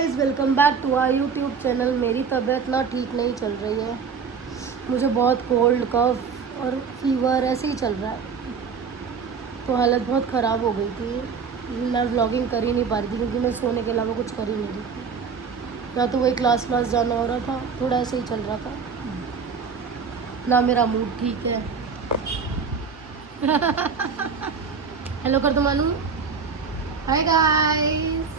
Welcome back to our YouTube channel. मेरी तबीयत ना ठीक नहीं चल रही है। मुझे बहुत कोल्ड कफ और फीवर ऐसे ही चल रहा है, तो हालत बहुत ख़राब हो गई थी। मैं व्लॉगिंग कर ही नहीं पा रही थी क्योंकि मैं सोने के अलावा कुछ कर ही नहीं रही थी। या तो वही क्लास जाना हो रहा था, थोड़ा ऐसे ही चल रहा था ना। मेरा मूड ठीक है। हेलो कर दो मानू। Hi guys.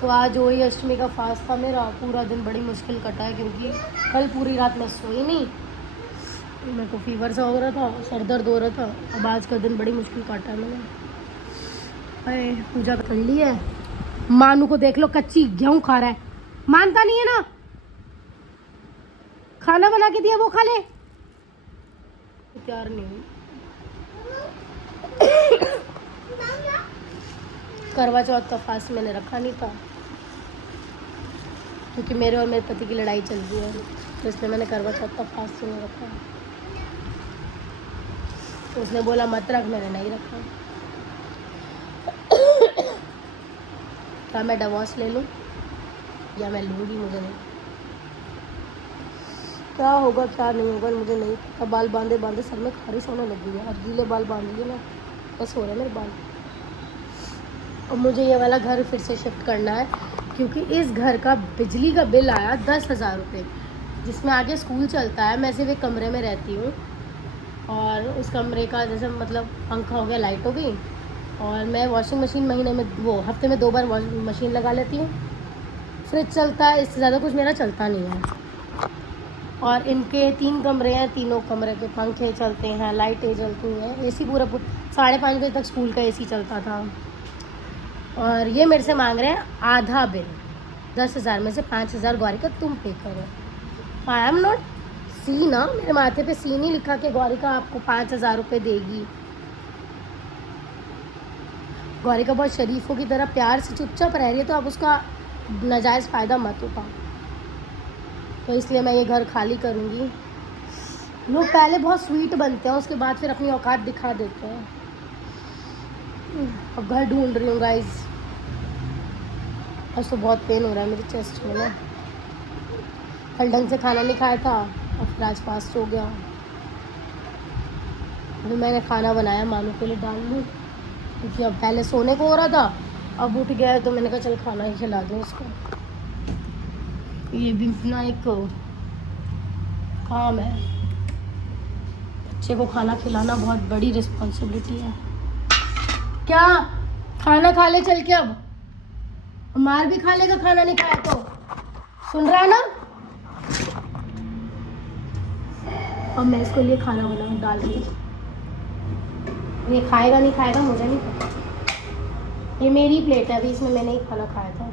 तो आज वही अष्टमी का फास्ट था मेरा। पूरा दिन बड़ी मुश्किल कटा है क्योंकि कल पूरी रात मैं सोई नहीं। मेरे को फीवर सा हो रहा था, सर दर्द हो रहा था। अब आज का दिन बड़ी मुश्किल काटा है मैंने। अरे पूजा कर ली है। मानू को देख लो, कच्ची गेहूँ खा रहा है, मानता नहीं है ना। खाना बना के दिया, वो खा ले। तैयार नहीं हुई। करवा चौथ का फास्ट मैंने रखा नहीं था क्योंकि मेरे और मेरे पति की लड़ाई चल रही है, तो इसलिए मैंने करवा चौथ का फास्ट नहीं रखा। तो उसने बोला मत रख, मैंने नहीं रखा। क्या मैं डिवोर्स ले लूँ या मैं लूँगी, मुझे नहीं। क्या होगा क्या नहीं होगा मुझे नहीं पता। बाल बांधे बांधे सर में खारिश होने लगी है। और गीले बाल बांध लिए ना, बस हो रहे मेरे बाल। और मुझे ये वाला घर फिर से शिफ्ट करना है क्योंकि इस घर का बिजली का बिल आया 10,000 रुपये, जिसमें आगे स्कूल चलता है। मैं सिर्फ एक कमरे में रहती हूँ और उस कमरे का जैसे मतलब पंखा हो गया, लाइट हो गई, और मैं वॉशिंग मशीन महीने में हफ्ते में 2 बार वॉशिंग मशीन लगा लेती हूँ। फ्रिज चलता है, इससे ज़्यादा कुछ मेरा चलता नहीं है। और इनके 3 कमरे हैं, तीनों कमरे के पंखे चलते हैं, लाइटें जलती हैं, एसी पूरा 5:30 बजे तक स्कूल का एसी चलता था। और ये मेरे से मांग रहे हैं आधा बिल। 10,000 में से 5,000 गौरी का तुम पे करो। आई एम नॉट सी ना, मेरे माथे पे सी नहीं लिखा कि गौरी का आपको 5,000 रुपये देगी। गौरी का बहुत शरीफों की तरह प्यार से चुपचाप रह रही है, तो आप उसका नाजायज़ फ़ायदा मत उठाओ। तो इसलिए मैं ये घर खाली करूँगी। लोग पहले बहुत स्वीट बनते हैं, उसके बाद फिर अपनी औकात दिखा देते हैं। अब घर ढूंढ रही हूँ गाइस। आज तो बहुत पेन हो रहा है मेरे चेस्ट में ना। कल ढंग से खाना नहीं खाया था, और फिर आज फास्ट हो गया। अभी मैंने खाना बनाया मानू के लिए डाल लूँ क्योंकि अब पहले सोने को हो रहा था, अब उठ गया है, तो मैंने कहा चल खाना ही खिला दूँ उसको। ये भी इतना एक काम है, बच्चे को खाना खिलाना बहुत बड़ी रिस्पॉन्सिबिलिटी है। क्या खाना खा ले चल के, अब मार भी खा लेगा खाना नहीं खाया तो। सुन रहा है ना। अब मैं इसको लिए खाना बनाऊँ डाल के। ये खाएगा नहीं खाएगा मुझे नहीं पता। ये मेरी प्लेट है, अभी इसमें मैंने ही खाना खाया था।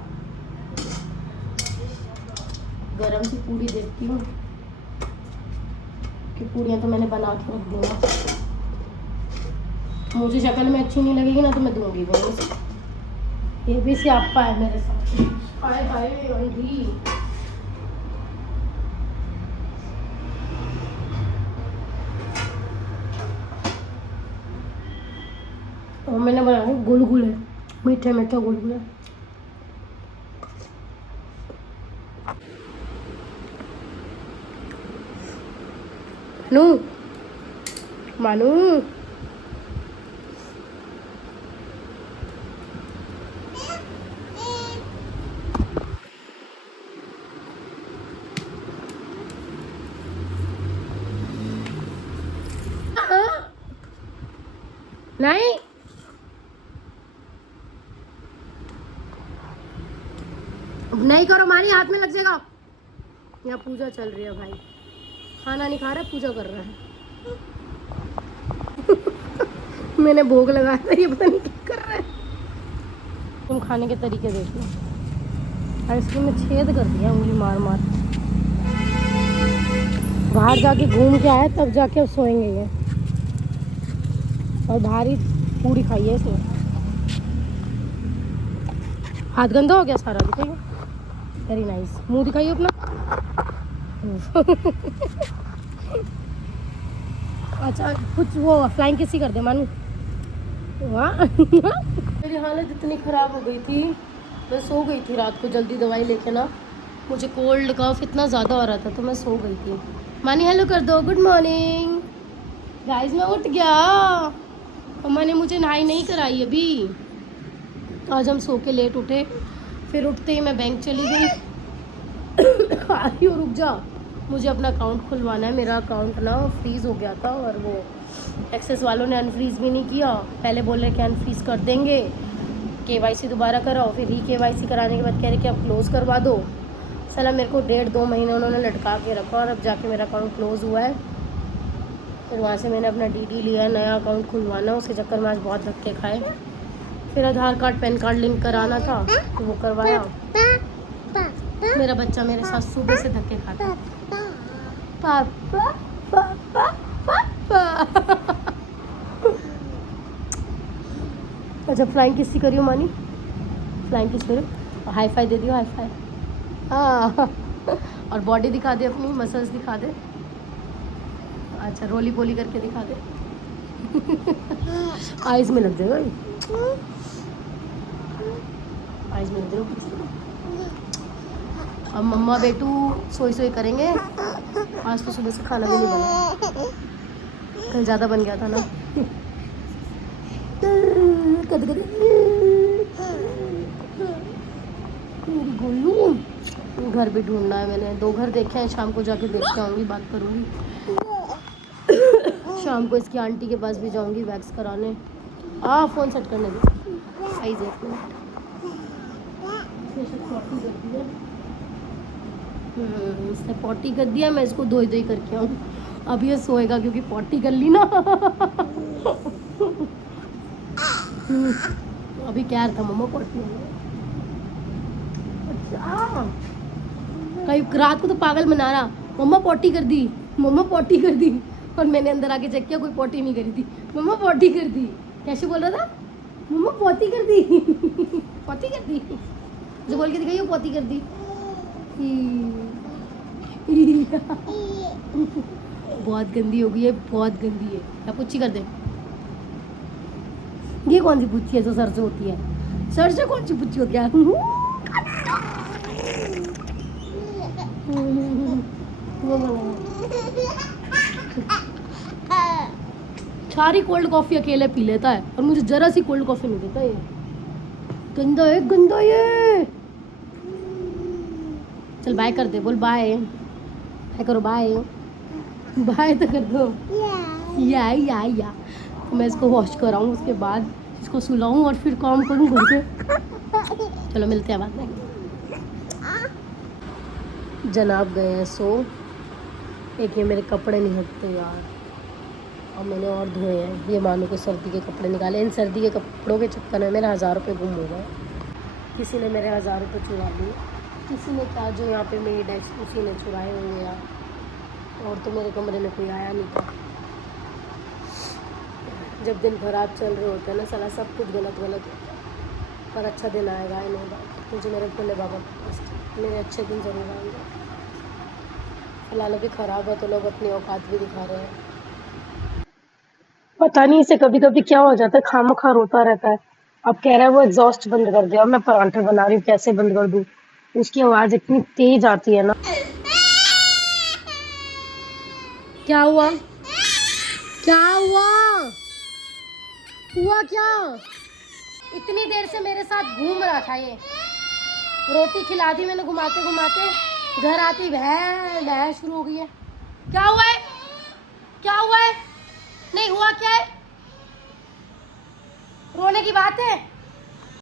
गरम सी पूड़ी देखती हूँ कि पूड़ियाँ तो मैंने बना के रख दी हैं। मुझे शक्ल में अच्छी नहीं लगेगी ना तो मैं दूंगी वो। ये भी स्यापा है मेरे साथ। हाय हाय अंधी। और मैंने बनाया गुलगुले, मीठे मीठे गुलगुले। मानू मानू नहीं, नहीं करो मानी, हाथ में लग जाएगा। यहाँ पूजा चल रही है भाई, खाना नहीं खा रहा, पूजा कर रहा है। मैंने भोग लगाया था, ये पता नहीं क्या कर रहा है। तुम खाने के तरीके देख लो। आइसक्रीम में छेद कर दिया उंगली मार मार। बाहर जाके घूम के आया तब जाके अब सोएंगे ये। और भारी पूरी खाई है इसने। हाथ गंदा हो गया सारा, दिखेगा। Very nice. मुंह दिखाइए अपना। अच्छा कुछ वो फ्लाइंग किसी कर दे मानू। वाह। मेरी हालत इतनी ख़राब हो गई थी मैं सो गई थी रात को जल्दी दवाई लेके ना, मुझे कोल्ड कफ इतना ज़्यादा हो रहा था तो मैं सो गई थी। मानी हेलो कर दो, गुड मॉर्निंग गाइस। मैं उठ गया, मम्मा ने मुझे नहाई नहीं कराई अभी। आज हम सो के लेट उठे, फिर उठते ही मैं बैंक चली गई। आ रही हो, रुक जा, मुझे अपना अकाउंट खुलवाना है। मेरा अकाउंट ना फ्रीज़ हो गया था और वो एक्सेस वालों ने अनफ्रीज़ भी नहीं किया। पहले बोले कि अनफ्रीज़ कर देंगे, KYC दोबारा कराओ, फिर KYC कराने के बाद कह रहे कि अब क्लोज़ करवा दो। साला मेरे को 1.5-2 महीने उन्होंने लटका के रखा और अब जाके मेरा अकाउंट क्लोज़ हुआ है। फिर वहाँ से मैंने अपना DD लिया है, नया अकाउंट खुलवाना, उसके चक्कर में आज बहुत धक्के खाए। फिर आधार कार्ड पैन कार्ड लिंक कराना था तो वो करवाया। मेरा बच्चा मेरे साथ सुबह से धक्के खाता है। पापा पापा पापा। अच्छा फ्लाइंग किस सी करियो मानी, फ्लाइंग किस करो, हाई फाई दे दियो, हाई फाई। हाँ और बॉडी दिखा दे, अपनी मसल्स दिखा दे। अच्छा रोली पोली करके दिखा दे। आइज में लग जाएगा, आइज में लग जाएगा। अब मम्मा बेटू सोई सोई करेंगे। आज तो सुबह से खाना भी नहीं बना, कल ज़्यादा बन गया था ना। कद कद गोलू, घर भी ढूंढना है मैंने, 2 घर देखे हैं, शाम को जाके देख के आऊँगी, बात करूँगी। शाम को इसकी आंटी के पास भी जाऊँगी वैक्स कराने। फ़ोन सेट करने दो, आइज 1 मिनट। इसने पॉटी कर दिया, मैं इसको धोई धोई करके आऊँ। अब ये सोएगा क्योंकि पॉटी कर ली ना। अभी क्या था मम्मा पॉटी। अच्छा कई रात को तो पागल बना रहा, मम्मा पॉटी कर दी, मम्मा पॉटी कर दी, और मैंने अंदर आके चेक किया, कोई पॉटी नहीं करी थी। मम्मा पॉटी कर दी, कैसे बोल रहा था, मम्मा पॉटी कर दी। पॉटी कर दी जो बोल के दिखाइए, पॉटी कर दी। बहुत गंदी हो गई है, बहुत गंदी है। क्या पुच्ची कर दे, ये कौन सी पुच्ची है जो सर से होती है, सर से कौन सी पुच्ची होती है। सारी कोल्ड कॉफी अकेले पी लेता है और मुझे जरा सी कोल्ड कॉफी नहीं देता। ये गंदा है, गंदा ये। चल बाय कर दे, बोल बाय, बाय करो, बाय बाय तो कर दो। या तो मैं इसको वॉश कराऊँ, उसके बाद इसको सुलाऊँ और फिर काम करूँ घर के। चलो मिलते हैं बाद में। जनाब गए हैं सो, एक ये मेरे कपड़े नहीं हटते यार, और मैंने और धोए हैं। ये मानो के सर्दी के कपड़े निकाले, इन सर्दी के कपड़ों के चक्कर में मेरे 1000 रुपये गुम हो गए। किसी ने मेरे 1000 रुपये चुरा लिए, किसी ने क्या, जो यहाँ पे मेड है उसी ने चुराए होंगे यार। और तो मेरे कमरे में कोई आया नहीं था। जब दिन ख़राब चल रहे होते हैं ना साला, सब कुछ गलत गलत होता है। पर अच्छा दिन आएगा, नो डाउट। मुझे मेरे भोले बाबा के पास मेरे अच्छे दिन ज़रूर आएंगे। फिलहाल अभी ख़राब है तो लोग अपनी औकात भी दिखा रहे हैं। पता नहीं इसे कभी कभी क्या हो जाता है, खामखा रोता रहता है। अब कह रहा है वो एग्जॉस्ट बंद कर दिया, मैं पराठे बना रही हूँ, कैसे बंद कर दूँ। उसकी आवाज़ इतनी तेज आती है ना। क्या हुआ, क्या हुआ, हुआ क्या? इतनी देर से मेरे साथ घूम रहा था ये, रोटी खिला दी मैंने घुमाते घुमाते, घर आती भैं भैं शुरू हो गई है। क्या हुआ है, क्या हुआ है, नहीं हुआ क्या है, रोने की बात है।